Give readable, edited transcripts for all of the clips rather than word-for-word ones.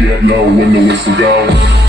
Get low when the whistle goes.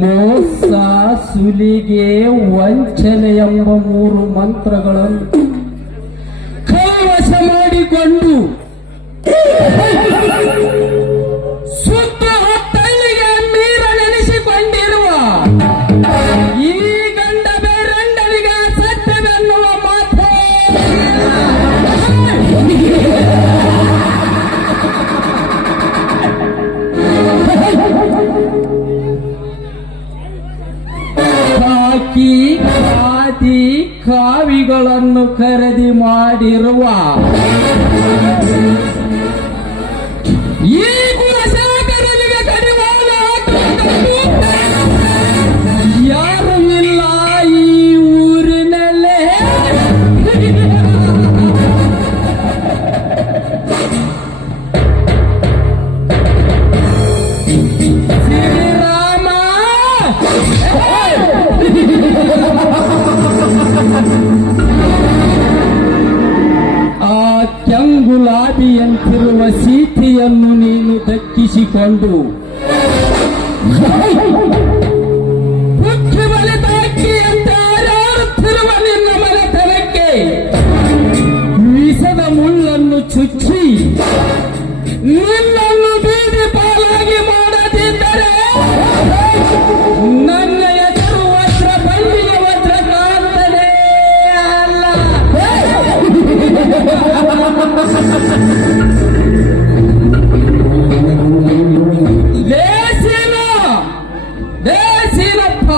ಮೋಸ, ಸುಲಿಗೆ, ವಂಚನೆ ಎಂಬ 3 ಮಂತ್ರಗಳನ್ನು ಕೈವಶ ಮಾಡಿಕೊಂಡು ಸುತ್ತ ಹೊತ್ತಲ್ಲಿಗೆ ನೀರ ನೆನೆಸಿಕೊಂಡಿರುವ ಈ ಗಂಡ ಬೇರಂಡನಿಗೆ ಸತ್ಯವೆನ್ನುವ ಮಾತು ಕಾಕಿ ಖಾದಿ ಕಾವಿಗಳನ್ನು ಖರೀದಿ ಮಾಡಿರುವ ಈ ಗುಣಸಾಗರನಿಗೆ ಕಡಿವಾಣ ಹಾಕುವುದಕ್ಕೂ ಯಾರು ಇಲ್ಲ ಈ ಊರಿನಲ್ಲೇ. ಶ್ರೀರಾಮ ಆ ಕೆಂಗುಲಾಬಿಯಂತಿರುವ ಸೀತೆಯನ್ನು ನೀನು ದಕ್ಕಿಸಿಕೊಂಡು ಮುಖ್ಯ ಬಲಿತಾಕಿಯಂತೆ ಹಾರಾಡುತ್ತಿರುವ ನಿನ್ನ ಮನೆತನಕ್ಕೆ ವಿಷದ ಮುಳ್ಳನ್ನು ಚುಚ್ಚಿ ನಿನ್ನನ್ನು ಬೀದಿ ಪಾಲಾಗಿ ಮಾಡದಿದ್ದರೆ ನನ್ನ ಎದುರು ವಜ್ರ ಬಂದಿಯ ವಜ್ರ ಕಾಣ್ತದೆ ಅಲ್ಲ. ದೇಶೀನಪ್ಪ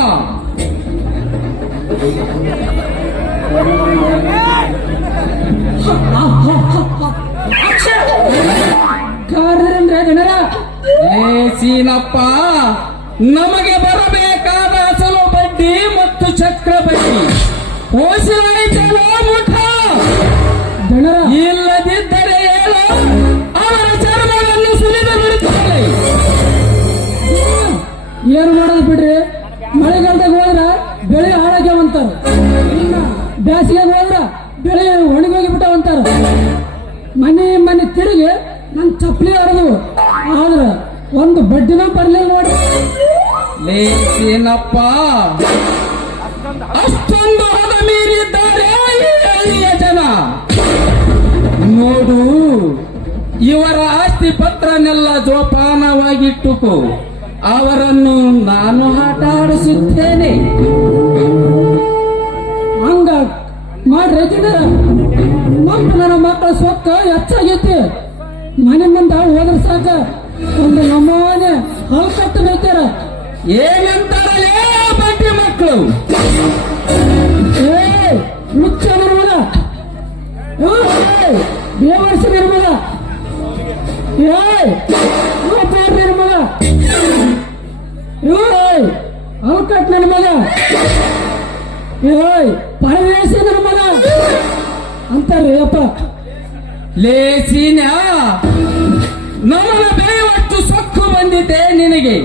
ಕಾರ್ಯಂದ್ರೆ ಜನರ ದೇಶೀನಪ್ಪ ನಮಗೆ ಬರಬೇಕಾದ ಅಸಲು ಬಡ್ಡಿ ಮತ್ತು ಚಕ್ರ ಬಡ್ಡಿ ಓಸಿಲಾಯಿತಲ್ಲ ಮುಠ ಜನರ ಇಲ್ಲದಿದ್ದರೆ ಹೇಳು ಅವರ ಚರ್ಮವನ್ನು ಸುಲಿದು ಬಿಡುತ್ತಾರೆ. ಏನು ಮಾಡೋದು ಬಿಡ್ರಿ, ಮಳೆಗಾಲದಾಗ ಹೋದ್ರ ಬೆಳೆ ಹಾಳಾಗ್ಯಾವಂತಾರ, ಬೇಸಿಗೆಗೆ ಹೋದ್ರ ಬೆಳೆ ಒಣಗೋಗಿಬಿಟ್ಟವಂತಾರ. ಮನೆ ತಿರುಗಿ ನನ್ ಚಪ್ಪಲಿ ಹರಿದು ಆದ್ರ ಒಂದು ಬಡ್ಡಿನ ಬರ್ಲಿಲ್ಲ ನೋಡಿ. ಲೇನಪ್ಪ ಅಷ್ಟೊಂದು ಹದ ಮೀರಿದ್ದಾರೆ ಈ ಹಳ್ಳಿಯ ಜನ. ನೋಡು, ಇವರ ಆಸ್ತಿ ಪತ್ರನೆಲ್ಲ ಜೋಪಾನವಾಗಿಟ್ಟುಕೋ, ಅವರನ್ನು ನಾನು ಆಟ ಆಡಿಸುತ್ತೇನೆ. ಹಂಗ ಮಾಡ್ರಿ ಜನರ, ನನ್ನ ಮಕ್ಕಳ ಸೊಕ್ಕ ಹೆಚ್ಚಾಗೈತಿ. ಮನೆ ಮುಂದ ಹೋದ್ರ ಸಾಕ ಒಂದು ನಮೂನೆ ಹಲ್ಕಟ್ಟು ಬೇಕಾರ. ಏನಂತಾರಲೇ ಬಡ್ಡಿ ಮಕ್ಕಳು, ಹುಚ್ಚ ನಿರ್ಮಲ, ಬೇವರ್ಷ ನಿರ್ಮಲ, ನಿರ್ಮಲ, ಹಲ್ಕಟ್ ನಿರ್ಮಲ, ಏಯ್ ಪರದೇಶಿ ನನ್ನ ಮಗ ಅಂತಾರ್ರಿ ಅಪ್ಪ. ಲೇಸಿನ ನಮ್ಮನ ಬೇವಟ್ಟು ಸೊಕ್ಕು ಬಂದಿದೆ ನಿನಗೆ.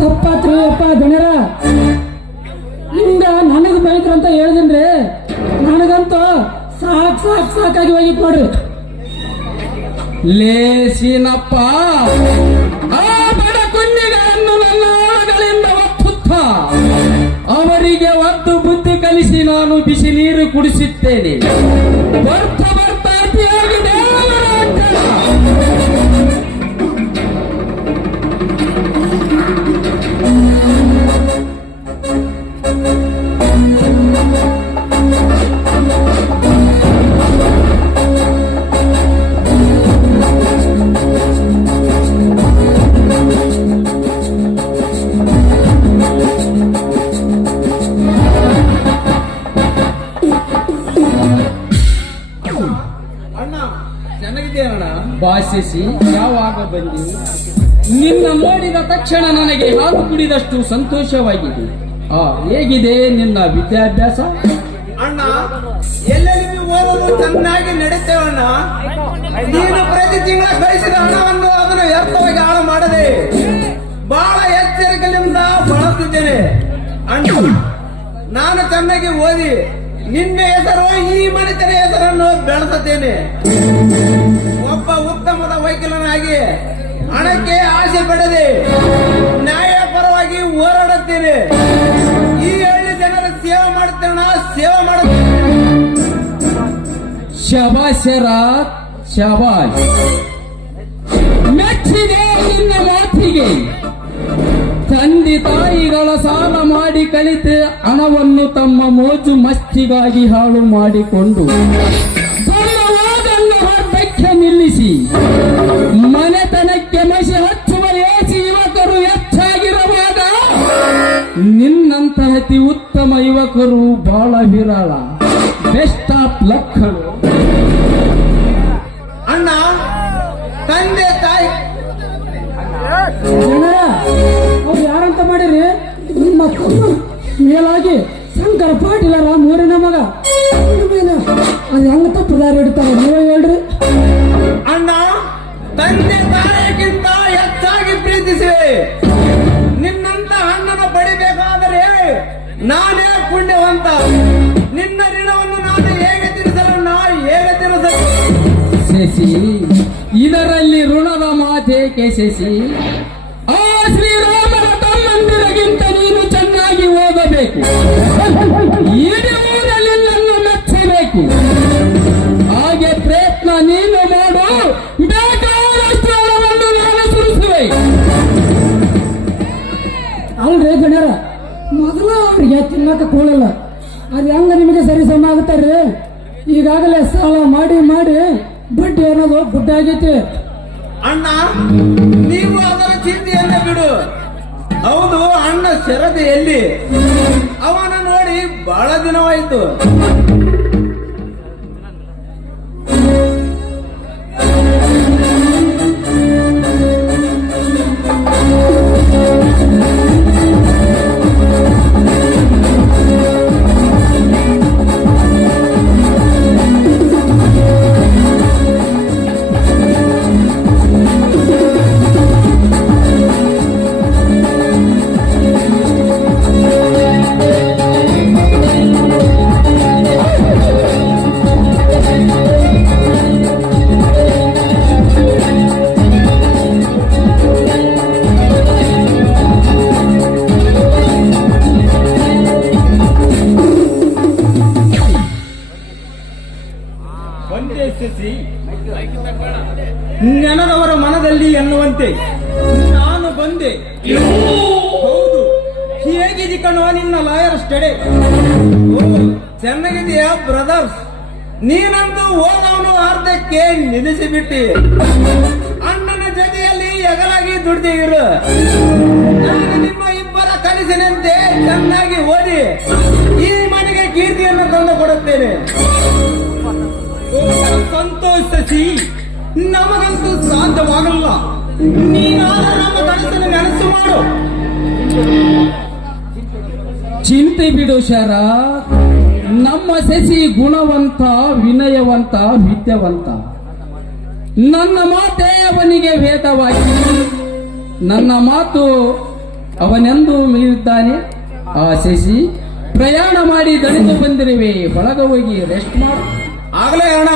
ತಪ್ಪಾತ್ರಿ ಅಪ್ಪ ಗಣ್ಯರ, ಹಿಂಗ ನನಗ್ ಬೈಕ್ರ ಅಂತ ಹೇಳಿದ್ರಿ. ನನಗಂತೂ ಸಾಕಾಗಿ ಹೋಗಿತ್ತು ನೋಡ್ರಿ. ಲೇಸಿನಪ್ಪ ಆ ಬಡ ಕುನ್ನಿಗಳನ್ನು ನನ್ನ ಒಳಗಳಿಂದ ಒತ್ತುತ್ತ ಅವರಿಗೆ ಒದ್ದು ಬುದ್ಧಿ ಕಲಿಸಿ ನಾನು ಬಿಸಿ ನೀರು ಕುಡಿಸುತ್ತೇನೆ. ಬರ್ತಾ ಬರ್ತಾ ಅತಿಯಾಗಿದೆ ಅವರ ಅಡ್ಡ. ಭಾಷಿಸಿ ಯಾವಾಗ ಬಂದಿ? ನಿನ್ನ ನೋಡಿದ ತಕ್ಷಣ ನನಗೆ ಹಾಲು ಕುಡಿದಷ್ಟು ಸಂತೋಷವಾಗಿದೆ. ಹೇಗಿದೆ ನಿನ್ನ ವಿದ್ಯಾಭ್ಯಾಸ? ಅಣ್ಣ, ಎಲ್ಲೆಲ್ಲಿ ಓದಲು ಚೆನ್ನಾಗಿ ನಡೆಸ್ತೇವಣ್ಣ. ನೀನು ಪ್ರತಿ ತಿಂಗಳ ಗಳಿಸಿದ ಹಣವನ್ನು ಅದನ್ನು ವ್ಯರ್ಥವಾಗಿ ಹಾಳು ಮಾಡದೆ ಬಹಳ ಎಚ್ಚರಿಕೆಯಿಂದ ಬಳಸುತ್ತೇನೆ. ಅಣ್ಣ, ನಾನು ಚೆನ್ನಾಗಿ ಓದಿ ನಿನ್ನ ಹೆಸರು ಈ ಮನೆತನ ಹೆಸರನ್ನು ಬೆಳೆಸುತ್ತೇನೆ. ಒಬ್ಬ ಉತ್ತಮದ ವಕೀಲನಾಗಿ ಹಣಕ್ಕೆ ಆಸೆ ಪಡೆದೆ ನ್ಯಾಯ ಪರವಾಗಿ ಹೋರಾಡುತ್ತೇನೆ. ಈ ಹಳ್ಳಿ ಜನರ ಸೇವೆ ಮಾಡುತ್ತೇನೆ, ಸೇವೆ ಮಾಡುತ್ತೇನೆ. ಶಬಾಷರ ಶಬಾಷ್, ಮೆಚ್ಚಿದೆ ನಿನ್ನ ಮಾತಿಗೆ. ತಂದೆ ತಾಯಿಗಳ ಸಾಲ ಮಾಡಿ ಕಲಿತ ಹಣವನ್ನು ತಮ್ಮ ಮೋಜು ಮಸ್ತಿಗಾಗಿ ಹಾಳು ಮಾಡಿಕೊಂಡು ತಮ್ಮ ಓದನ್ನು ಅರ್ಧಕ್ಕೆ ನಿಲ್ಲಿಸಿ ಮನೆತನಕ್ಕೆ ಮಸಿ ಹಚ್ಚುವ ಏಸಿ ಯುವಕರು ಹೆಚ್ಚಾಗಿರುವಾಗ ನಿನ್ನಂತಹ ಅತಿ ಉತ್ತಮ ಯುವಕರು ಬಹಳ ವಿರಳ. Best of luck. ಅಣ್ಣ, ತಂದೆ ತಾಯಿ ಜನರ ಅವ್ರು ಯಾರಂತ ಮಾಡಿರಿ? ನಿಮ್ಮ ತಮ್ಮ ಮೇಲಾಗಿ ಶಂಕರ ಪಾಟೀಲರ ಮೂರಿನ ಮಗ. ಅದು ಹೆಂಗ ತಪ್ಪದಾರಿ ಇಡ್ತಾರೆ ನೀವೇ ಹೇಳ್ರಿ. ಅಣ್ಣ, ತಂದೆ ತಾಯಿಗಿಂತ ಹೆಚ್ಚಾಗಿ ಪ್ರೀತಿಸಿವೆ. ನಿನ್ನಂತ ಅಣ್ಣನ ಪಡಿಬೇಕಾದರೆ ನಾನೇ ಪುಣ್ಯವಂತ. ನಿನ್ನ ಋಣವನ್ನು ನಾನು ಹೇಗೆ ತೀರಿಸಲು ಶಶಿ, ಇದರಲ್ಲಿ ಋಣದ ಮಾತೇಕೆ ಶಶಿ? ಆ ಶ್ರೀರಾಮನ ತಮ್ಮಂದಿರಗಿಂತ ನೀನು ಚೆನ್ನಾಗಿ ಓದಬೇಕು. ಇಡೀ ಊರಲ್ಲಿ ನನ್ನ ಮೆಚ್ಚಬೇಕು. ಹಾಗೆ ಪ್ರಯತ್ನ ನೀನು ಮಾಡು. ಬೇಕಾದಷ್ಟು ಹಣವನ್ನು ನಾನು ಸುರಿಸುವೆ. ಅಲ್ರಿ ಗಣ್ಯರ, ಮೊದಲು ಅವ್ರಿಗೆ ತಿನ್ನಕ ಕೂಳಲ್ಲ. ಅದು ಹೆಂಗ ನಿಮಗೆ ಸರಿ ಸಮ ಆಗುತ್ತಾರ್ರಿ? ಈಗಾಗಲೇ ಸಾಲ ಮಾಡಿ ಮಾಡಿ ಬಡ್ಡಿ ಅನ್ನೋದು ಗುಡ್ಡ ಆಗೈತಿ. ಅಣ್ಣ, ನೀವು ಅದರ ಚಿಂತೆಯನ್ನ ಬಿಡು. ಹೌದು, ಅಣ್ಣ ಶರದಿ ಎಲ್ಲಿ? ಅವನ ನೋಡಿ ಬಹಳ ದಿನವಾಯಿತು. ನೆನದವರ ಮನದಲ್ಲಿ ಎನ್ನುವಂತೆ ನಾನು ಬಂದೆ. ಹೌದು, ಹೇಗಿದೆ ಕಣೋ ನಿನ್ನ ಲಾಯರ್ ಸ್ಟಡಿ? ಚೆನ್ನಾಗಿದೆಯಾ ಬ್ರದರ್ಸ್? ನೀನಂದು ಓದವನು ಅರ್ಧಕ್ಕೆ ನಿಲ್ಲಿಸಿಬಿಟ್ಟಿ ಅಣ್ಣನ ಜೊತೆಯಲ್ಲಿ ಎಗಲಾಗಿ ದುಡ್ದಿರು. ನಾನು ನಿಮ್ಮ ಇಬ್ಬರ ಕನಸಿನಂತೆ ಚೆನ್ನಾಗಿ ಓದಿ ಈ ಮನೆಗೆ ಕೀರ್ತಿಯನ್ನು ತಂದು ಕೊಡುತ್ತೇನೆ. ಸಂತೋಷ ಶಶಿ, ನಮಗಂತೂ ಸಾಧ್ಯವಾಗಲ್ಲ. ನೀನಾದರೂ ನಮ್ಮ ಕನಸನ್ನು ನೆನಸು ಮಾಡು. ಚಿಂತೆ ಬಿಡು ಶರ, ನಮ್ಮ ಸಸಿ ಗುಣವಂತ, ವಿನಯವಂತ, ವಿದ್ಯಾವಂತ. ನನ್ನ ಮಾತೇ ಅವನಿಗೆ ವೇದವಾಗಿ, ನನ್ನ ಮಾತು ಅವನೆಂದು ಮೀರಿದ್ದಾನೆ. ಆ ಶಶಿ ಪ್ರಯಾಣ ಮಾಡಿ ದಣಿದು ಬಂದಿರುವೆ, ಒಳಗ ಹೋಗಿ ರೆಸ್ಟ್ ಮಾಡು. ಆಗ್ಲೇ ಅಣ್ಣ.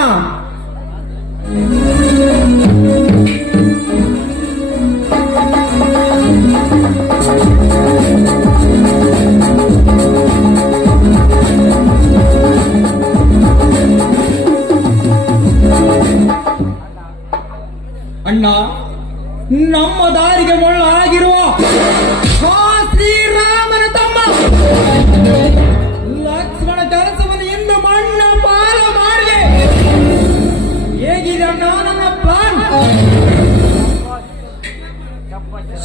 ಅಣ್ಣ, ನಮ್ಮ ದಾರಿಗೆ ಮುಳ್ಳಾಗಿರುವ ಆ ಶ್ರೀರಾಮನ ತಮ್ಮ ಲಕ್ಷ್ಮಣ ಕೆಲಸವನ್ನು ಇನ್ನು ಮಣ್ಣ ಪಾಲ ಮಾಡಿದೆ. ಹೇಗಿದೆ ಅಣ್ಣ ನನ್ನ ಪ್ಲಾನ್?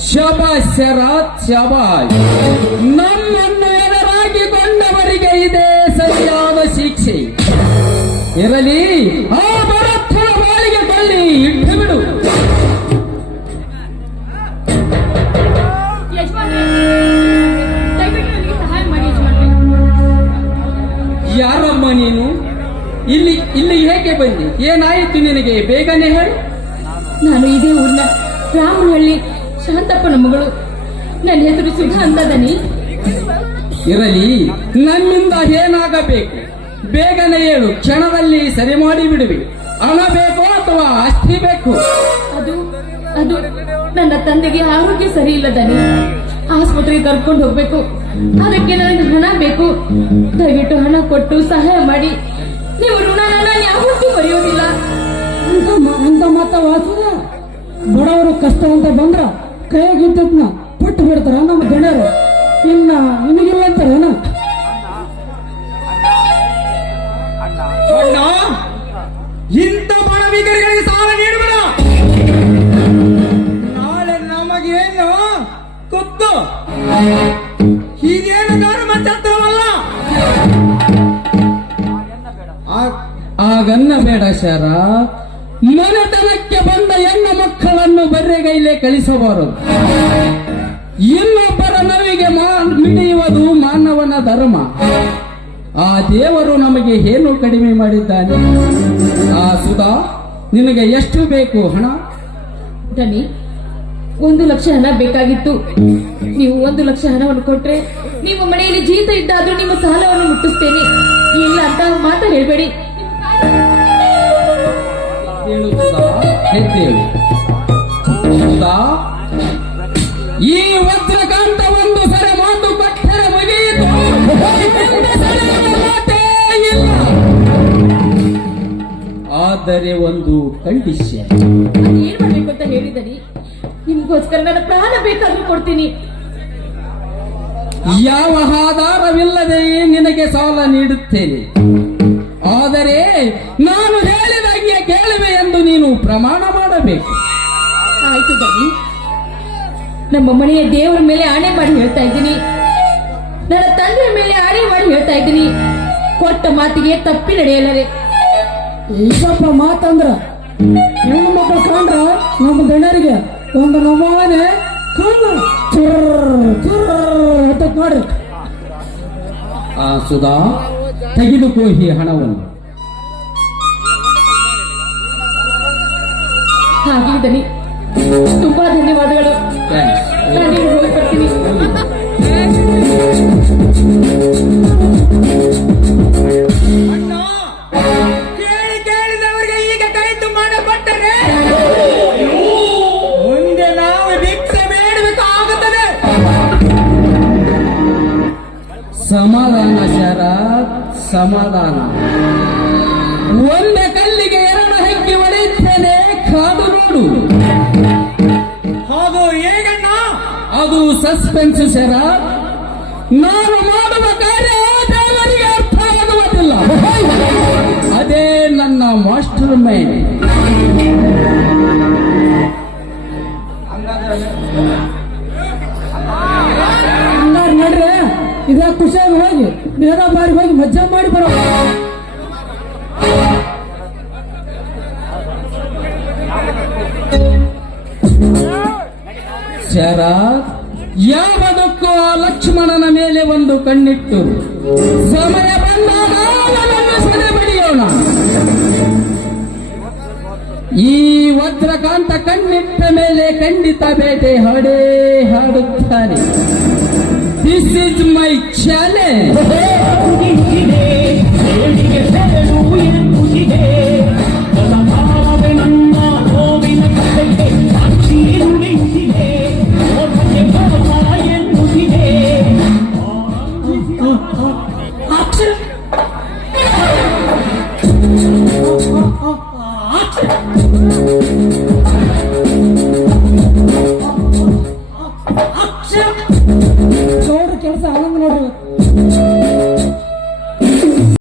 ಶಬಾಷ್ ಶರತ್, ಶಬಾಷ್. ನಮ್ಮನ್ನು ಎದುರಾಗಿಕೊಂಡವರಿಗೆ ಇದೇ ಸರಿಯಾದ ಶಿಕ್ಷೆ ಇರಲಿ. ಆ ಭರತನ ಬಾಳಿಗೆ ಕೊಳ್ಳಿ ಇಟ್ಟು ಬಿಡು. ಯಾರಮ್ಮ ನೀನು? ಇಲ್ಲಿ ಇಲ್ಲಿ ಹೇಗೆ ಬಂದಿ? ಏನಾಯಿತು ನಿನಗೆ? ಬೇಗನೆ ಹೇಳು. ನಾನು ಇದೇ ಊರಿನ ರಾಮನಹಳ್ಳಿ ಶಾಂತಪ್ಪನ ಮಗಳು. ನನ್ನ ಹೆಸರು ಸುಧಾ ಅಂತ ದನಿ. ಇರಲಿ, ನನ್ನಿಂದ ಏನಾಗಬೇಕು? ಬೇಗನೆ ಹೇಳು, ಕ್ಷಣದಲ್ಲಿ ಸರಿ ಮಾಡಿ ಬಿಡುವೆ. ಹಣ ಬೇಕೋ ಅಥವಾ ಆಸ್ತಿ ಬೇಕು? ಅದು ಅದು ನನ್ನ ತಂದೆಗೆ ಆರೋಗ್ಯ ಸರಿ ಇಲ್ಲ ದನಿ. ಆಸ್ಪತ್ರೆಗೆ ಕರ್ಕೊಂಡು ಹೋಗ್ಬೇಕು. ಅದಕ್ಕೆ ನನಗೆ ಹಣ ಬೇಕು. ದಯವಿಟ್ಟು ಹಣ ಕೊಟ್ಟು ಸಹಾಯ ಮಾಡಿ. ನೀವು ಋಣನ ನಾನು ಯಾವತ್ತೂ ಬರೆಯೋದಿಲ್ಲ. ಅಂತ ಮಾತ ವಾಸುದ ಬಡವರು ಕಷ್ಟ ಅಂತ ಬಂದ್ರ ಕೈಯಾಗಿದ್ದದ್ನ ಪಟ್ಟು ಬಿಡ್ತಾರ ನಮ್ಮ ಗಣ್ಯರು. ಇನ್ನ ನಿಮಗಿಲ್ಲ ಅಂತಾರೇನ? ಅಣ್ಣ, ಇಂಥ ಬಡವಿಗರಿಗೆ ಸಾಲ ನೀಡಬೇಡ. ನಾಳೆ ನಮಗೇನು ಗೊತ್ತು? ಹೀಗೇನು ಧರ್ಮ ಛತ್ರವಲ್ಲ. ಆಗನ್ನ ಬೇಡ ಶರ. ಮನೆತನಕ್ಕೆ ಬಂದ ಹೆಣ್ಣು ಮಕ್ಕಳನ್ನು ಬರೆಗೈಲೆ ಕಳಿಸಬಾರದು. ಇನ್ನೊಬ್ಬರ ನೋವಿಗೆ ಮಿಡಿಯುವುದು ಮಾನವನ ಧರ್ಮ. ಆ ದೇವರು ನಮಗೆ ಏನು ಕಡಿಮೆ ಮಾಡಿದ್ದಾನೆ? ಆ ಸುಧಾ, ನಿನಗೆ ಎಷ್ಟು ಬೇಕು ಹಣ? ದನಿ, 1 ಲಕ್ಷ ಹಣ ಬೇಕಾಗಿತ್ತು. ನೀವು 1 ಲಕ್ಷ ಹಣವನ್ನು ಕೊಟ್ರೆ ನಿಮ್ಮ ಮನೆಯಲ್ಲಿ ಜೀತ ಇದ್ದಾದ್ರೂ ನಿಮ್ಮ ಸಾಲವನ್ನು ಮುಟ್ಟಿಸ್ತೇನೆ. ಇಲ್ಲ ಅಂತ ಮಾತ್ರ ಹೇಳ್ಬೇಡಿ. ಹೇಳು ಸುಧಾ, ಎದ್ದೇಳು. ಸುಧಾ, ಈ ವಜ್ರಕಾಂತ ಒಂದು ಸರಿ ಮಾತು ಕೊಟ್ಟರೆ ಮುಗಿಯಿತು. ಮುಂದೆ ಸರಿಯಾದ ಮಾತೇ ಇಲ್ಲ. ಆದರೆ ಒಂದು ಕಂಡೀಷನ್. ಅದು ಏನ್ ಮಾಡ್ಬೇಕು ಅಂತ ಹೇಳಿದನಿ. ನಿಮ್ಗೋಸ್ಕರ ನನ್ನ ಪ್ರಾಣ ಬೇಕಾದ್ರೂ ಕೊಡ್ತೀನಿ. ಯಾವ ಆಧಾರವಿಲ್ಲದೆ ನಿನಗೆ ಸಾಲ ನೀಡುತ್ತೇನೆ. ಆದರೆ ನಾನು ಹೇಳಿದಾಗೆ ಕೇಳುವೆ ಎಂದು ನೀನು ಪ್ರಮಾಣ ಮಾಡಬೇಕು. ಆಯ್ತು ದನಿ, ನಮ್ಮ ಮನೆಯ ದೇವರ ಮೇಲೆ ಆಣೆ ಮಾಡಿ ಹೇಳ್ತಾ ಇದ್ದೀನಿ. ನನ್ನ ತಂದೆಯ ಮೇಲೆ ಆಣೆ ಮಾಡಿ ಹೇಳ್ತಾ ಇದ್ದೀನಿ. ಕೊಟ್ಟ ಮಾತಿಗೆ ತಪ್ಪಿ ನಡೆಯಲ್ಲರೆ. ಈಗಪ್ಪ ಮಾತಂದ್ರ ಹೆಣ್ಣು ಮಕ್ಕಳು ಕಂಡ್ರ ನಮ್ಮ ಗಣ್ಯರಿಗೆ ಒಂದು ನಮೂನೆ ಕಣ್ಣು ಅಂತ ನೋಡ್ರಿ. ಆ ಸುಧಾ, ತೆಗೆದುಕೋ ಈ ಹಣವನ್ನು. ಹಾಗೆ ದನಿ, ತುಂಬಾ ಧನ್ಯವಾದಗಳು. ನಾನು ಈಗ ಹೋಗಿ ಬರ್ತೀನಿ. ಅಣ್ಣ, ಕೇಳಿದವರಿಗೆ ಈಗ ಕೈ ತುಂಬಾಡಪಟ್ಟರೆ ಮುಂದೆ ನಾವು ಭಿಕ್ಷೆ ಬೇಡಬೇಕಾಗುತ್ತದೆ. ಸಮಾಧಾನ ಶರ, ಸಮಾಧಾನ. ಒಂದೇ ಕಲ್ಲಿಗೆ 2 ಹೆಕ್ಕಿ ಹೊಡೆಯುತ್ತೇನೆ, ಕಾದು ನೋಡು. ಅದು ಹೇಗಣ್ಣ? ಅದು ಸಸ್ಪೆನ್ಸ್ ಶರ. ನಾನು ಮಾಡುವ ಕಾರ್ಯ ದೇವರಿಗೆ ಅರ್ಥವಾಗುವುದಿಲ್ಲ. ಅದೇ ನನ್ನ ಮಾಸ್ಟರ್ ಮೈಂಡ್. ಹಂಗಾರ ನೋಡ್ರಿ, ಇದೇ ಖುಷಿಯಾಗಿ ಹೋಗಿ ಬೇಗ ಬಾರಿ ಹೋಗಿ ಮಜ್ಜಾ ಮಾಡಿ ಬರೋ. ಶರ, ಯಾವುದಕ್ಕೂ ಆ ಲಕ್ಷ್ಮಣನ ಮೇಲೆ ಒಂದು ಕಣ್ಣಿಟ್ಟು ಸಮಯ ಬಂದಾಗ ಅವನನ್ನು ಸದೆ ಬಡಿಯೋಣ. ಈ ವಜ್ರಕಾಂತ ಕಣ್ಣಿಟ್ಟ ಮೇಲೆ ಖಂಡಿತ ಬೇಟೆ ಹಾಡೇ ಹಾಡುತ್ತಾನೆ. This is my challenge.